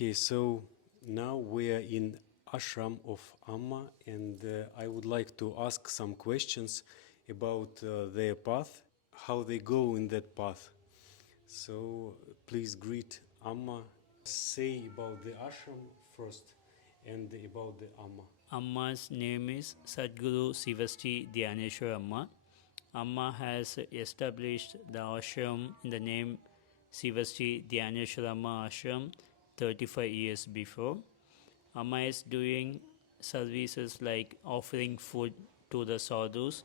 Okay, so now we are in ashram of Amma, and I would like to ask some questions about their path, how they go in that path. So please greet Amma. Say about the ashram first and about the Amma. Amma's name is Sadhguru Sivasti Dhyaneshwar Amma. Amma has established the ashram in the name Sivasti Dhyaneshwar Amma Ashram 35 years before. Amma is doing services like offering food to the sadhus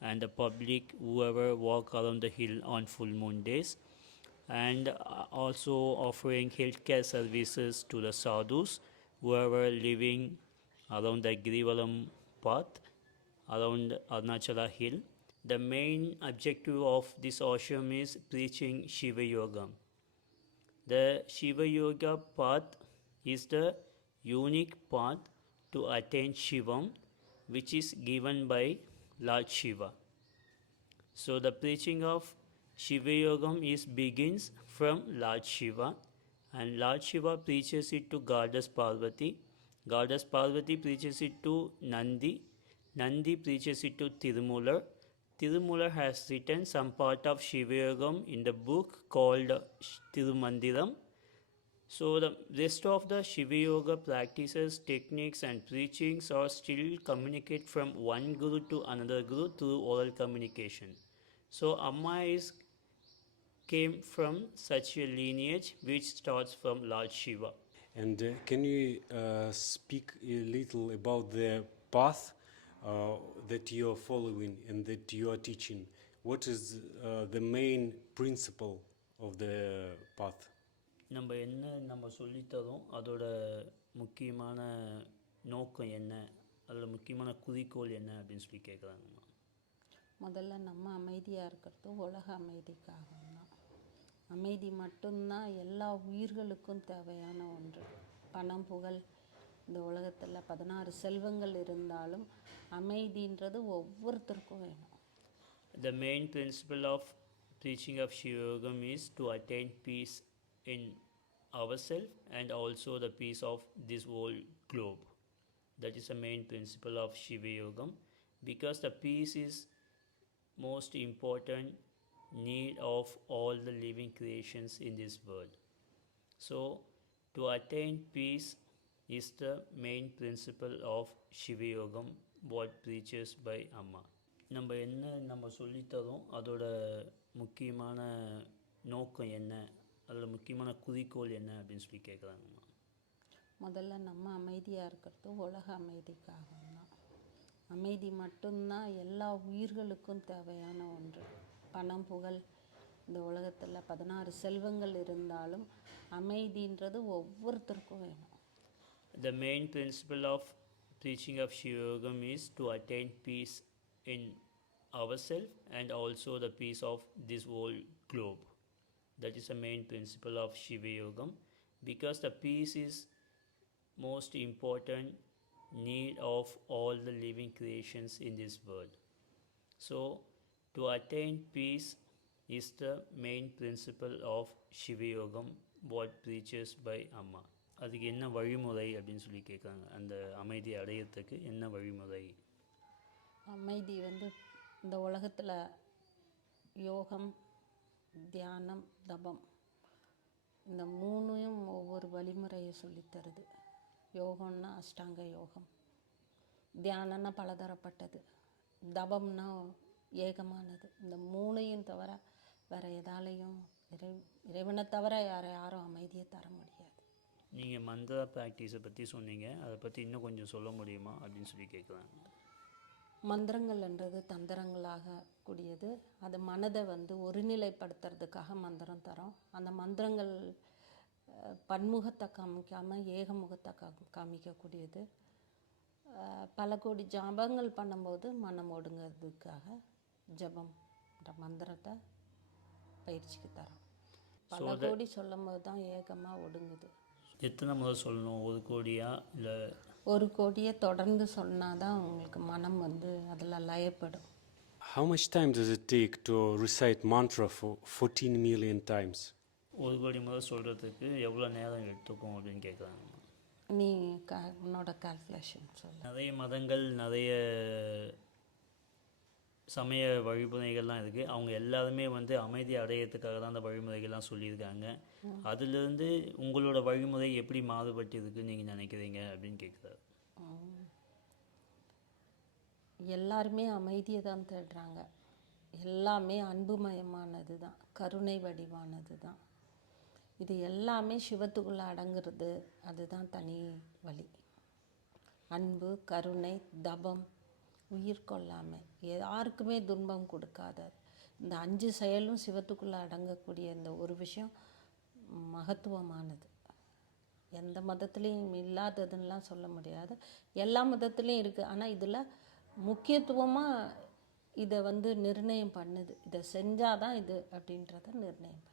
and the public whoever walk around the hill on full moon days, and also offering healthcare services to the sadhus whoever living around the Girivalam path around Arunachala hill. The main objective of this ashram is preaching Shiva Yoga. The Shiva Yoga path is the unique path to attain Shivam, which is given by Lord Shiva. So the preaching of Shiva Yogam begins from Lord Shiva, and Lord Shiva preaches it to Goddess Parvati. Goddess Parvati preaches it to Nandi. Nandi preaches it to Tirumular. Tirumular has written some part of Shiva Yogam in the book called Tirumandiram. So the rest of the Shiva Yoga practices, techniques and preachings are still communicate from one guru to another guru through oral communication. So Amma came from such a lineage which starts from Lord Shiva. And can you speak a little about the path that you are following and that you are teaching? What is the main principle of the path? நம்ம என்ன சொல்லித்தரோம், அதோட முக்கியமான நோக்கம் என்ன, அதோட முக்கியமான குறிக்கோள் என்ன அப்படின்னு சொல்லி கேட்குறாங்கம்மா. முதல்ல நம்ம அமைதியாக இருக்கிறது உலக அமைதிக்காக தான். அமைதி மட்டும்தான் எல்லா உயிர்களுக்கும் தேவையான ஒன்று. பணம் புகழ் இந்த உலகத்தில் 16 செல்வங்கள் இருந்தாலும் அமைதின்றது ஒவ்வொருத்தருக்கும் வேணும். The main principle of preaching of Shiva Yogam is to attain peace in ourselves and also the peace of this whole globe. That is the main principle of Shiva Yogam, because the peace is most important need of all the living creations in this world. So to attain peace is the main principle of Shiva Yogam, what preaches by Amma. நம்ம சொல்லித்தரோம், அதோட முக்கியமான நோக்கம் என்ன, அதோட முக்கியமான குறிக்கோள் என்ன அப்படின்னு சொல்லி கேட்குறாங்கம்மா. முதல்ல நம்ம அமைதியாக இருக்கிறது உலக அமைதிக்காக தான். அமைதி மட்டும்தான் எல்லா உயிர்களுக்கும் தேவையான ஒன்று. பணம் புகழ் இந்த உலகத்தில் 16 செல்வங்கள் இருந்தாலும் அமைதின்றது ஒவ்வொருத்தருக்கும் வேணும். The main principle of preaching of Shiva Yogam is to attain peace in ourselves and also the peace of this whole globe. That is the main principle of Shiva Yogam, because the peace is most important need of all the living creations in this world. So to attain peace is the main principle of Shiva Yogam, what preaches by Amma. அதுக்கு என்ன வழிமுறை அப்படின்னு சொல்லி கேட்குறாங்க. அந்த அமைதி அடையிறதுக்கு என்ன வழிமுறை? அமைதி இந்த உலகத்தில் யோகம், தியானம், தபம் இந்த மூணையும் ஒவ்வொரு வழிமுறையை சொல்லித்தருது. யோகம்னா அஷ்டாங்க யோகம், தியானம்னா பலதரப்பட்டது, தபம்னா ஏகமானது. இந்த மூணையும் தவிர வேறு எதாலையும் இறைவனை தவிர யாரும் அமைதியை தர முடியாது. நீங்கள் மந்திரா ப்ராக்டிஸை பற்றி சொன்னீங்க, அதை பற்றி இன்னும் கொஞ்சம் சொல்ல முடியுமா அப்படின்னு சொல்லி கேட்குறாங்க. மந்திரங்கள்ன்றது தந்திரங்களாக கூடியது. அது மனதை ஒருநிலைப்படுத்துறதுக்காக மந்திரம் தரோம். அந்த மந்திரங்கள் பன்முகத்தை காமிக்காமல் ஏகமுகத்தை காமிக்கக்கூடியது. பல கோடி ஜபங்கள் பண்ணும்போது மனம் ஒடுங்கிறதுக்காக ஜபம்ன்ற மந்திரத்தை பயிற்சிக்கு தரோம். பல கோடி சொல்லும் போது தான் ஏகமாக ஒடுங்குது. எத்தனை முறை சொல்லணும்? 1 கோடியா இல்லை 1 கோடியை தொடர்ந்து சொன்னால் தான் உங்களுக்கு மனம் அதில் லயப்படும். How much time does it take to recite mantra for 14 million times? ஒரு கோடி முறை சொல்கிறதுக்கு எவ்வளோ நேரம் எடுத்துக்கும் அப்படின்னு கேட்குறாங்க. நீ உன்னோட கால்குலேஷன் சொல்லு. நிறைய மதங்கள், நிறைய சமய வழிமுறைகள்லாம் இருக்குது. அவங்க எல்லாருமே வந்து அமைதி அடையிறதுக்காக தான் அந்த வழிமுறைகள்லாம் சொல்லியிருக்காங்க. அதுலேருந்து உங்களோட வழிமுறை எப்படி மாறுபட்டு இருக்குன்னு நீங்கள் நினைக்கிறீங்க அப்படின்னு கேட்குறாரு. எல்லாருமே அமைதியை தான் தேடுறாங்க. எல்லாமே அன்புமயமானது தான், கருணை வடிவானது தான். இது எல்லாமே சிவத்துக்குள்ளே அடங்குறது. அதுதான் தனி வழி. அன்பு, கருணை, தபம், உயிர் கொள்ளாமை, யாருக்குமே துன்பம் கொடுக்காத இந்த 5 செயலும் சிவத்துக்குள்ளே அடங்கக்கூடிய இந்த ஒரு விஷயம் மகத்துவமானது. எந்த மதத்துலேயும் இல்லாததுன்னெலாம் சொல்ல முடியாது, எல்லா மதத்துலேயும் இருக்குது. ஆனால் இதில் முக்கியத்துவமாக இதை வந்து நிர்ணயம் பண்ணுது. இதை செஞ்சால் தான் இது அப்படின்றத நிர்ணயம் பண்ணுது.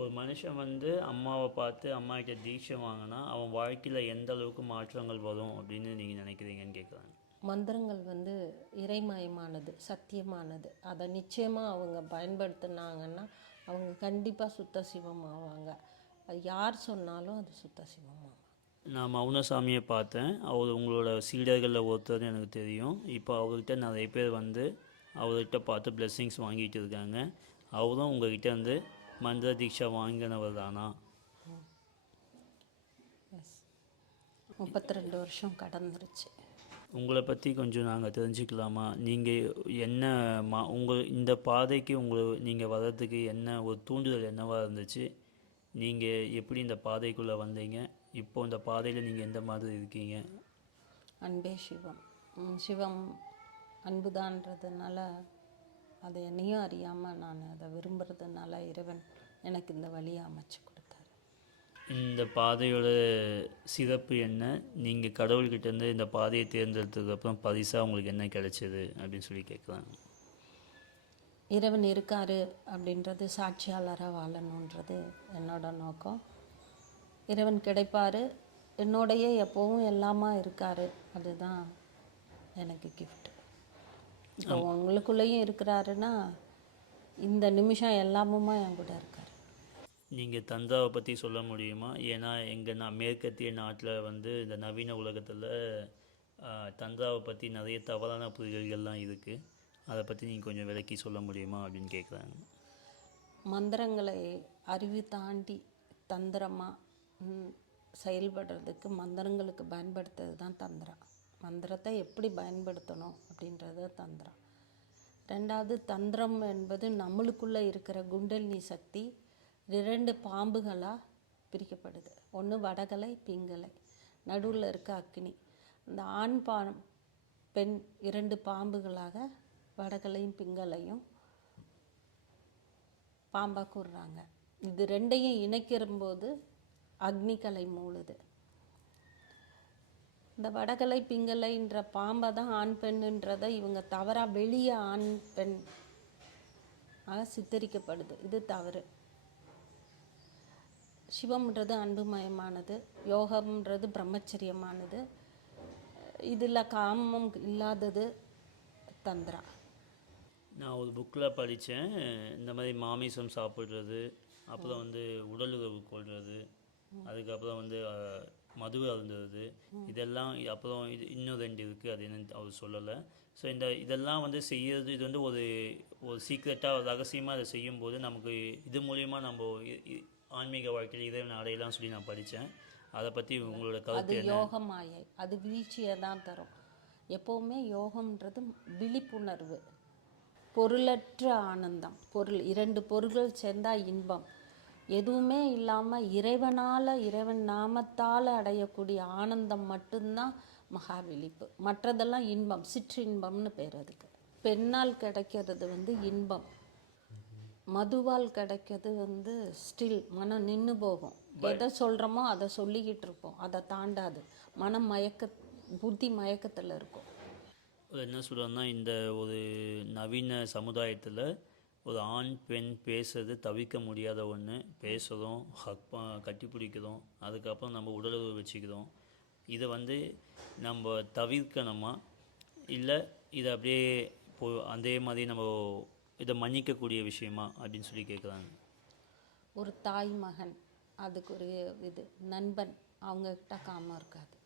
ஒரு மனுஷன் வந்து அம்மாவை பார்த்து அம்மா கிட்ட தீட்சை வாங்கினா அவன் வாழ்க்கையில் எந்த அளவுக்கு மாற்றங்கள் வரும் அப்படின்னு நீங்கள் நினைக்கிறீங்கன்னு கேட்குறாங்க. மந்திரங்கள் வந்து இறைமயமானது, சத்தியமானது. அதை நிச்சயமாக அவங்க பயன்படுத்தினாங்கன்னா அவங்க கண்டிப்பாக சுத்த சிவம் ஆவாங்க. அது யார் சொன்னாலும் அது சுத்த சிவம் ஆவாங்க. நான் மௌனசாமியை பார்த்தேன். அவர் உங்களோட சீடர்களில் ஒருத்தர் எனக்கு தெரியும். இப்போ அவர்கிட்ட நிறைய பேர் வந்து அவர்கிட்ட பார்த்து பிளெஸ்ஸிங்ஸ் வாங்கிட்டு இருக்காங்க. அவரும் உங்கள்கிட்ட வந்து மந்திர தீட்சா வாங்கினவர் தானா? எஸ், 32 வருஷம் கடந்துருச்சு. உங்களை பற்றி கொஞ்சம் நாங்கள் தெரிஞ்சுக்கலாமா? நீங்கள் என்ன உங்கள் இந்த பாதைக்கு நீங்கள் வர்றதுக்கு என்ன ஒரு தூண்டுதல் என்னவாக இருந்துச்சு? நீங்கள் எப்படி இந்த பாதைக்குள்ளே வந்தீங்க? இப்போ இந்த பாதையில் நீங்கள் எந்த மாதிரி இருக்கீங்க? அன்பே சிவம். சிவம் அன்புதான்றதுனால அதை என்னையும் அறியாமல் நான் அதை விரும்புகிறதுனால இறைவன் எனக்கு இந்த வழியை அமைச்சு கொடுத்தாரு. இந்த பாதையோட சிறப்பு என்ன? நீங்கள் கடவுள்கிட்டேருந்து இந்த பாதையை தேர்ந்தெடுத்ததுக்கப்புறம் பரிசாக உங்களுக்கு என்ன கிடைச்சிது அப்படின்னு சொல்லி கேட்குறாங்க. இறைவன் இருக்காரு அப்படின்றது சாட்சியாளராக வாழணுன்றது என்னோட நோக்கம். இறைவன் கிடைப்பார், என்னோடையே எப்போவும் எல்லாமா இருக்கார். அதுதான் எனக்கு கிஃப்ட். இப்போ உங்களுக்குள்ளேயும் இருக்கிறாருன்னா இந்த நிமிஷம் எல்லாமுமா என் கூட இருக்கார். நீங்கள் தந்தாவை பற்றி சொல்ல முடியுமா? ஏன்னா நான் மேற்கத்திய நாட்டில் வந்து இந்த நவீன உலகத்தில் தந்தாவை பற்றி நிறைய தவறான புரிதல்கள்லாம் இருக்குது. அதை பற்றி நீங்கள் கொஞ்சம் விளக்கி சொல்ல முடியுமா அப்படின்னு கேட்குறாங்க. மந்திரங்களை அறிவு தாண்டி தந்திரமாக செயல்படுறதுக்கு மந்திரங்களுக்கு பயன்படுத்துறது தான் தந்திரம். மந்திரத்தை எப்படி பயன்படுத்தணும் அப்படின்றது தந்திரம். ரெண்டாவது, தந்திரம் என்பது நம்மளுக்குள்ளே இருக்கிற குண்டலினி சக்தி 2 பாம்புகளாக பிரிக்கப்படுது. ஒன்று வடகலை, பிங்கலை, நடுவில் இருக்க அக்னி. அந்த ஆண் பெண் 2 பாம்புகளாக வடகலையும் பிங்கலையும் பாம்பாக கூறுறாங்க. இது 2ஐயும் இணைக்கிறம்போது அக்னிக்கலை மூழுது. இந்த வடகலை பிங்கலைன்ற பாம்பை தான் ஆண் பெண்ணுன்றதை இவங்க தவறாக வெளியே ஆண் பெண் சித்தரிக்கப்படுது. இது தவறு. சிவம்ன்றது அன்புமயமானது, யோகம்ன்றது பிரம்மச்சரியமானது, இதில் காமம் இல்லாதது தந்திரா. நான் ஒரு புக்கில் படித்தேன், இந்த மாதிரி மாமிசம் சாப்பிட்றது, அப்புறம் வந்து உடல் உறவு கொள்வது, அதுக்கப்புறம் வந்து மது அருந்துறது, இதெல்லாம். அப்புறம் இன்னும் 2 இருக்குது, அது என்னன்னு அவர் சொல்லலை. ஸோ இதெல்லாம் வந்து செய்கிறது, இது வந்து ஒரு சீக்ரெட்டாக ரகசியமாக அதை செய்யும்போது நமக்கு இது மூலிமா நம்ம ஆன்மீக வாழ்க்கையில் இறைவன் அடையலாம் சொல்லி நான் படித்தேன். அதை பற்றி உங்களோட கருத்து என்ன? அது யோகமாயை, அது வீழ்ச்சியை தான் தரும். எப்போவுமே யோகம்ன்றது விழிப்புணர்வு, பொருளற்ற ஆனந்தம். 2 பொருள்கள் சேர்ந்தால் இன்பம். எதுவுமே இல்லாமல் இறைவன் நாமத்தால் அடையக்கூடிய ஆனந்தம் மட்டும்தான் மகா விழிப்பு. மற்றதெல்லாம் இன்பம், சிற்றின்பம்னு பேர் அதுக்கு. பெண்ணால் கிடைக்கிறது வந்து இன்பம், மதுவால் கிடைக்கிறது வந்து ஸ்டில் மனம் நின்று போகும். எதை சொல்கிறோமோ அதை சொல்லிக்கிட்டு இருப்போம், அதை தாண்டாது. மனம் புத்தி மயக்கத்தில் இருக்கும். என்ன சொல்கிறேன்னா, இந்த ஒரு நவீன சமுதாயத்தில் ஒரு ஆண் பெண் பேசுறது தவிர்க்க முடியாத ஒன்று. பேசுகிறோம், கட்டி பிடிக்கிறோம், அதுக்கப்புறம் நம்ம உடலுறவு வச்சுக்கிறோம். இதை வந்து நம்ம தவிர்க்கணுமா, இல்லை இதை அப்படியே அதே மாதிரி நம்ம இதை மன்னிக்கக்கூடிய விஷயமா அப்படின்னு சொல்லி கேட்குறாங்க. ஒரு தாய் மகன், அதுக்கு ஒரு இது நண்பன், அவங்கக்கிட்ட காமம் இருக்காது.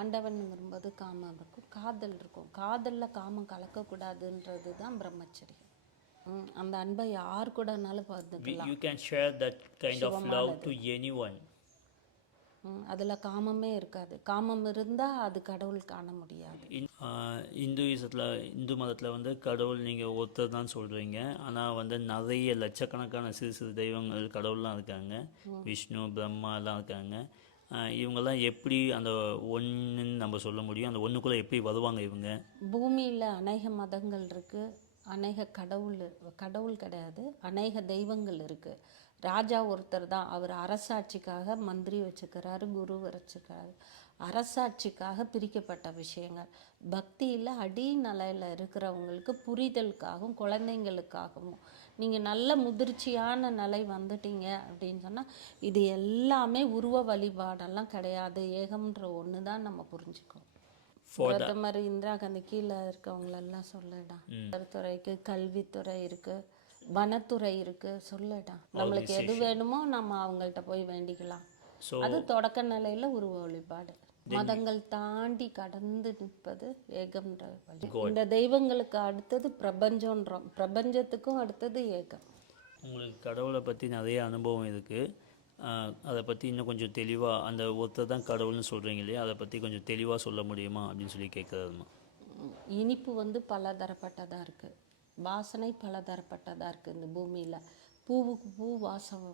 ஆண்டவனுங்கும்போது காமம் இருக்கும், காதல் இருக்கும். காதலில் காமம் கலக்கக்கூடாதுன்றது தான் பிரம்மச்சரியம். அந்த அன்பை யார் கூடனாலும் பகிர்ந்துக்கலாம். You can share that kind of love to anyone. அதில் காமமே இருக்காது. காமம் இருந்தால் அது கடவுள் காண முடியாது. இந்து மதத்தில் வந்து கடவுள் நீங்கள் ஒருத்தர் தான் சொல்கிறீங்க, ஆனால் வந்து நிறைய லட்சக்கணக்கான சிறு சிறு தெய்வங்கள் கடவுள்லாம் இருக்காங்க. விஷ்ணு, பிரம்மா எல்லாம் இருக்காங்க. இவங்கெல்லாம் எப்படி அந்த ஒன்றுன்னு நம்ம சொல்ல முடியும்? அந்த ஒன்றுக்குள்ளே எப்படி வருவாங்க இவங்க? பூமியில் அநேக மதங்கள் இருக்குது, அநேக கடவுள் கிடையாது, அநேக தெய்வங்கள் இருக்குது. ராஜா ஒருத்தர் தான், அவர் அரசாட்சிக்காக மந்திரி வச்சுக்கிறாரு, குரு வச்சுக்கிறாரு. அரசாட்சிக்காக பிரிக்கப்பட்ட விஷயங்கள். பக்தியில் அடிநிலையில் இருக்கிறவங்களுக்கு புரிதலுக்காகவும் குழந்தைங்களுக்காகவும் நீங்கள் நல்ல முதிர்ச்சியான நிலை வந்துட்டீங்க அப்படின்னு சொன்னால் இது எல்லாமே உருவ வழிபாடெல்லாம் கிடையாது, ஏகம்ன்ற ஒன்று தான் நம்ம புரிஞ்சுக்கணும். பிரதமர் இந்திரா காந்தி கீழே இருக்கவங்களெல்லாம் சொல்லடா. துறைக்கு கல்வித்துறை இருக்கு, வனத்துறை இருக்கு, சொல்லடா. நம்மளுக்கு எது வேணுமோ நம்ம அவங்கள்ட்ட போய் வேண்டிக்கலாம். அது தொடக்க நிலையில உருவ வழிபாடு. மதங்கள் தாண்டி கடந்து நிற்பது ஏகம்ன்ற வழி. இந்த தெய்வங்களுக்கு அடுத்தது பிரபஞ்சம்ன்றோம், பிரபஞ்சத்துக்கும் அடுத்தது ஏகம். உங்களுக்கு கடவுளை பற்றி நிறைய அனுபவம் இருக்குது, அதை பற்றி இன்னும் கொஞ்சம் தெளிவாக, அந்த ஒருத்தர் தான் கடவுள்னு சொல்கிறீங்க இல்லையா, அதை பற்றி கொஞ்சம் தெளிவாக சொல்ல முடியுமா அப்படின்னு சொல்லி கேட்குறதுமா. இனிப்பு வந்து பலதரப்பட்டதாக இருக்குது, வாசனை பலதரப்பட்டதாக இருக்குது. இந்த பூமியில் பூவுக்கு பூ வாசம்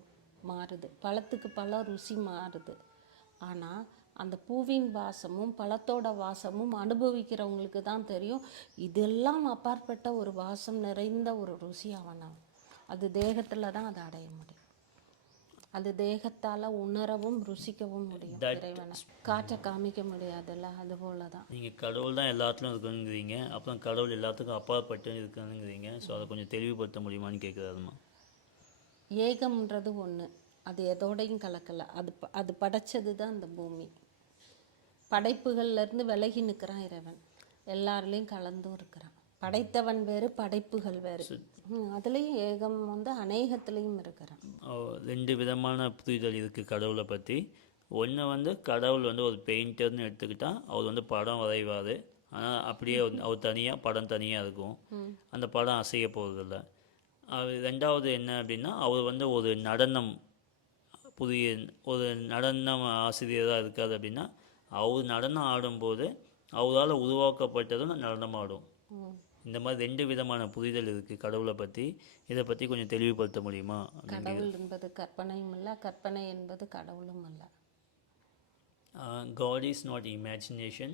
மாறுது, பழத்துக்கு பழம் ருசி மாறுது. ஆனால் அந்த பூவின் வாசமும் பழத்தோட வாசமும் அனுபவிக்கிறவங்களுக்கு தான் தெரியும். இதெல்லாம் அப்பாற்பட்ட ஒரு வாசம் நிறைந்த ஒரு ருசி அவனை, அது தேகத்தில் தான் அதை அடைய முடியும். அது தேகத்தால் உணரவும் ருசிக்கவும் முடியும். இறைவனை காற்றை காமிக்க முடியாதுல்ல, அது போல தான். நீங்கள் கடவுள் தான் எல்லாத்துலையும் இருக்குங்கிறீங்க, அப்புறம் கடவுள் எல்லாத்துக்கும் அப்பாற்பட்டு இருக்குங்கிறீங்க. ஸோ அதை கொஞ்சம் தெளிவுபடுத்த முடியுமான்னு கேட்குறாருமா. ஏகம்ன்றது ஒன்று, அது எதோடையும் கலக்கலை. அது படைச்சது தான் இந்த பூமி. படைப்புகள்லேருந்து விலகி நிற்கிறான் இறைவன், எல்லாருலேயும் கலந்தும் இருக்கிறான். படைத்தவன் வேறு, படைப்புகள் வேறு. அதுலேயும் ஏகம் வந்து அநேகத்துலேயும் இருக்கிறான். ரெண்டு விதமான புரிதல் இருக்குது கடவுளை பற்றி. ஒன்று வந்து கடவுள் வந்து ஒரு பெயிண்டர்னு எடுத்துக்கிட்டால் அவர் வந்து படம் வரைவார், ஆனால் அப்படியே அவர் தனியாக படம் தனியாக இருக்கும், அந்த படம் அசைய போகிறதில்ல. ரெண்டாவது என்ன அப்படின்னா, அவர் வந்து ஒரு நடனம் ஒரு நடனம் ஆசிரியராக இருக்காது அப்படின்னா, அவர் நடனம் ஆடும்போது அவரால் உருவாக்கப்பட்டதும் நடனம் ஆடும். இந்த மாதிரி ரெண்டு விதமான புரிதல் இருக்குது கடவுளை பற்றி. இதை பற்றி கொஞ்சம் தெளிவுபடுத்த முடியுமா? கடவுள் என்பது கற்பனையும் இல்லை, கற்பனை என்பது கடவுளும் அல்ல. God is not imagination,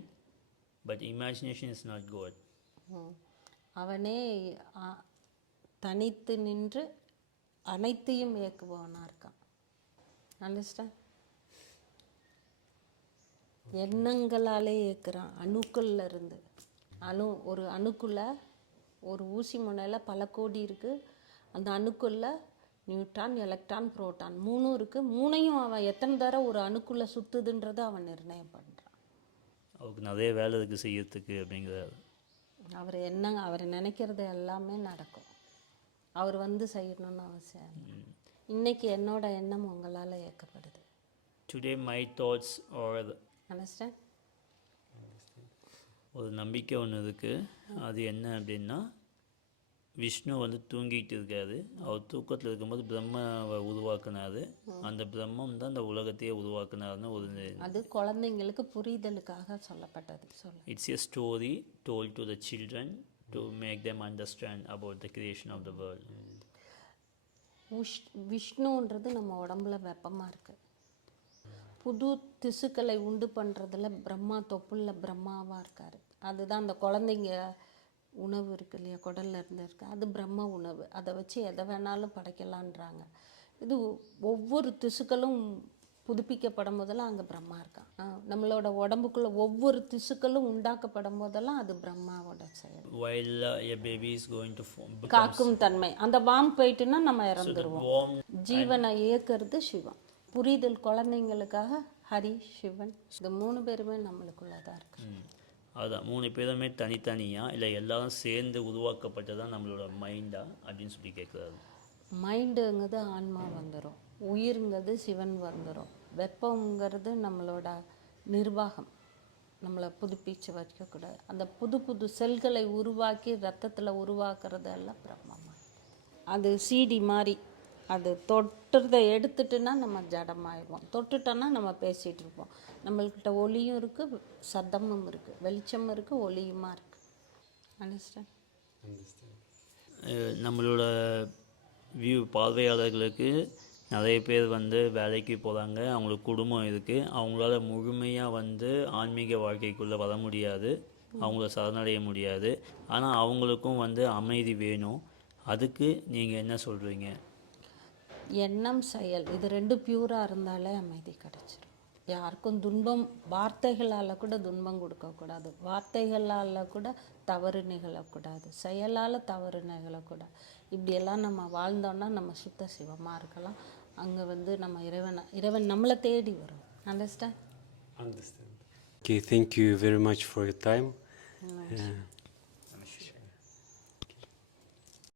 but imagination is not God. அவனே தனித்து நின்று அனைத்தையும் இயக்குபவனாக இருக்கான். அண்டர்ஸ்டாண்ட்? எண்ணங்களாலே இயக்குறான், அணுக்குள்ள இருந்து. ஒரு அணுக்குள்ள ஒரு ஊசி முனையில் பல கோடி இருக்குது. அந்த அணுக்குள்ள நியூட்ரான், எலக்ட்ரான், புரோட்டான் மூணும் இருக்குது. மூணையும் அவன் எத்தனை தடவை ஒரு அணுக்குள்ளே சுற்றுதுன்றதை அவன் நிர்ணயம் பண்ணுறான். அவருக்கு நிறைய வேலை இருக்குது செய்யறதுக்கு அப்படிங்கிறாரு. அவர் நினைக்கிறது எல்லாமே நடக்கும். அவர் வந்து செய்யணும்னு அவசியம். இன்னைக்கு என்னோட எண்ணம் உங்களால் இயக்கப்படுது. Today my thoughts are understand? ஒரு நம்பிக்கை ஒன்று இருக்குது. அது என்ன அப்படின்னா, விஷ்ணு வந்து தூங்கிட்டு இருக்காரு. அவர் தூக்கத்தில் இருக்கும்போது பிரம்மாவை உருவாக்குனாரு. அந்த பிரம்மம் தான் இந்த உலகத்தையே உருவாக்குனாருன்னு ஒரு, அது குழந்தைங்களுக்கு புரிதலுக்காக சொல்லப்பட்டது. It's a story told to the children to make them understand about the creation of the world. விஷ்ணுன்றது நம்ம உடம்புல வெப்பமாக இருக்குது. புது திசுக்களை உண்டு பண்ணுறதுல பிரம்மா தொப்புள்ள பிரம்மாவாக இருக்கார். அதுதான் அந்த குழந்தைங்க உணவு இருக்குது இல்லையா, குடல்ல இருந்து இருக்குது, அது பிரம்ம உணவு. அதை வச்சு எதை வேணாலும் படைக்கலான்றாங்க. இது ஒவ்வொரு திசுக்களும் புதுப்பிக்கப்படும் போதெல்லாம் அங்கே பிரம்மா இருக்கான். நம்மளோட உடம்புக்குள்ள ஒவ்வொரு திசுக்களும் உண்டாக்கப்படும் போதெல்லாம் அது பிரம்மாவோட செயல். காக்கும் தன்மை அந்த வாம் போயிட்டுன்னா நம்ம இறந்துருவோம். ஜீவனை இயக்கிறது சிவம். புரிதல் குழந்தைங்களுக்காக ஹரி, சிவன், இந்த 3 பேருமே நம்மளுக்குள்ளதான் இருக்கு. அதுதான் 3 பேருமே தனித்தனியாக இல்லை எல்லாரும் சேர்ந்து உருவாக்கப்பட்டதான் நம்மளோட மைண்டா அப்படின்னு சொல்லி கேட்குறாரு. மைண்டுங்கிறது ஆன்மா வந்துடும், உயிருங்கிறது சிவன் வந்துடும், வெப்பங்கிறது நம்மளோட நிர்வாகம், நம்மளை புதுப்பிச்சு வைக்கக்கூடாது. அந்த புது புது செல்களை உருவாக்கி ரத்தத்தில் உருவாக்குறதெல்லாம் பிரம்மமா. அது சீடி மாதிரி, அது தொட்டுறதை எடுத்துட்டுன்னா நம்ம ஜடமாயிடுவோம், தொட்டுட்டோன்னா நம்ம பேசிகிட்டு இருப்போம். நம்மள்கிட்ட ஒளியும் இருக்குது, சத்தமும் இருக்குது, வெளிச்சமும் இருக்குது, ஒளியுமா இருக்குது. அண்டர்ஸ்டாண்ட்? நம்மளோட பார்வையாளர்களுக்கு நிறைய பேர் வந்து வேலைக்கு போகிறாங்க, அவங்களுக்கு குடும்பம் இருக்குது, அவங்களால முழுமையாக வந்து ஆன்மீக வாழ்க்கைக்குள்ளே வர முடியாது, அவங்கள சரணடைய முடியாது. ஆனால் அவங்களுக்கும் வந்து அமைதி வேணும். அதுக்கு நீங்கள் என்ன சொல்கிறீங்க? எண்ணம், செயல், இது ரெண்டும் பியூராக இருந்தாலே அமைதி கிடச்சிடும். யாருக்கும் துன்பம், வார்த்தைகளால் கூட துன்பம் கொடுக்கக்கூடாது, வார்த்தைகளால் கூட தவறு நிகழக்கூடாது, செயலால் தவறு நிகழக்கூடாது. இப்படியெல்லாம் நம்ம வாழ்ந்தோன்னா நம்ம சுத்த சிவமாக இருக்கலாம். அங்கே வந்து நம்ம இறைவன் நம்மளை தேடி வரும். Understand? Understand. Okay, thank you very much for your time.